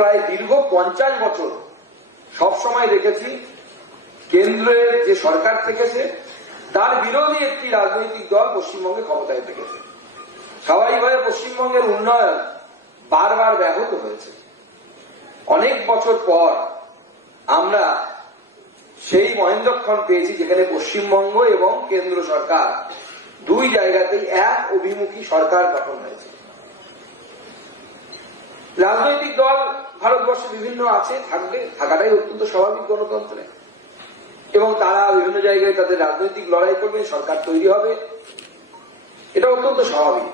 প্রায় দীর্ঘ 50 বছর সবসময় দেখেছি কেন্দ্রের যে সরকার থেকেছে তার বিরোধী একটি রাজনৈতিক দল পশ্চিমবঙ্গে ক্ষমতায় থেকেছে। স্বাভাবিকভাবে পশ্চিমবঙ্গের উন্নয়ন বারবার ব্যাহত হয়েছে। অনেক বছর পর আমরা সেই মহেন্দ্রক্ষণ পেয়েছি যেখানে পশ্চিমবঙ্গ এবং কেন্দ্র সরকার দুই জায়গাতেই এক অভিমুখী সরকার গঠন হয়েছে। রাজনৈতিক দল ভারতবর্ষে বিভিন্ন আছে, থাকবে, থাকাটাই অত্যন্ত স্বাভাবিক গণতন্ত্রে, এবং তারা বিভিন্ন জায়গায় তাদের রাজনৈতিক লড়াই করবে, সরকার তৈরি হবে, এটা অত্যন্ত স্বাভাবিক।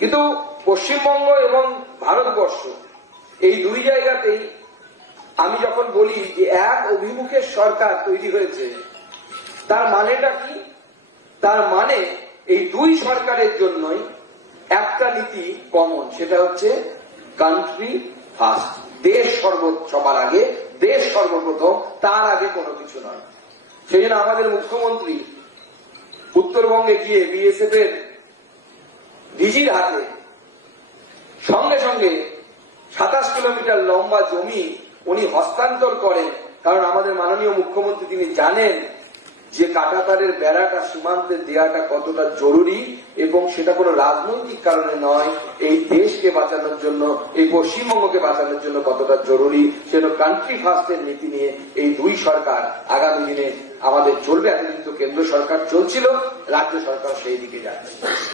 কিন্তু পশ্চিমবঙ্গ এবং ভারতবর্ষ এই দুই জায়গাতেই আমি যখন বলি যে এক অভিমুখের সরকার তৈরি হয়েছে, তার মানেটা কি? তার মানে এই দুই সরকারের জন্যই একটা নীতি কমন, সেটা হচ্ছে কান্ট্রি ফার্স্ট, দেশ সবার আগে, দেশ সর্বপ্রথম, তার আগে কোনো কিছু নয়। সেই জন্য আমাদের মুখ্যমন্ত্রী উত্তরবঙ্গে গিয়ে বিএসএফ এর ডিজির হাতে সঙ্গে সঙ্গে 27 কিলোমিটার লম্বা জমি উনি হস্তান্তর করেন, কারণ আমাদের মাননীয় মুখ্যমন্ত্রী তিনি জানেন যে কাঁটাতারের বেড়াটা সীমান্তে দেওয়াটা কতটা জরুরি, এবং সেটা কোনো রাজনৈতিক কারণে নয়, এই দেশকে বাঁচানোর জন্য, এই পশ্চিমবঙ্গকে বাঁচানোর জন্য কতটা জরুরি। সেটা কান্ট্রি ফার্স্টের নীতি নিয়ে এই দুই সরকার আগামী দিনে আমাদের চলবে। এতদিন তো কেন্দ্র সরকার চলছিল, রাজ্য সরকার সেই দিকে যাচ্ছে।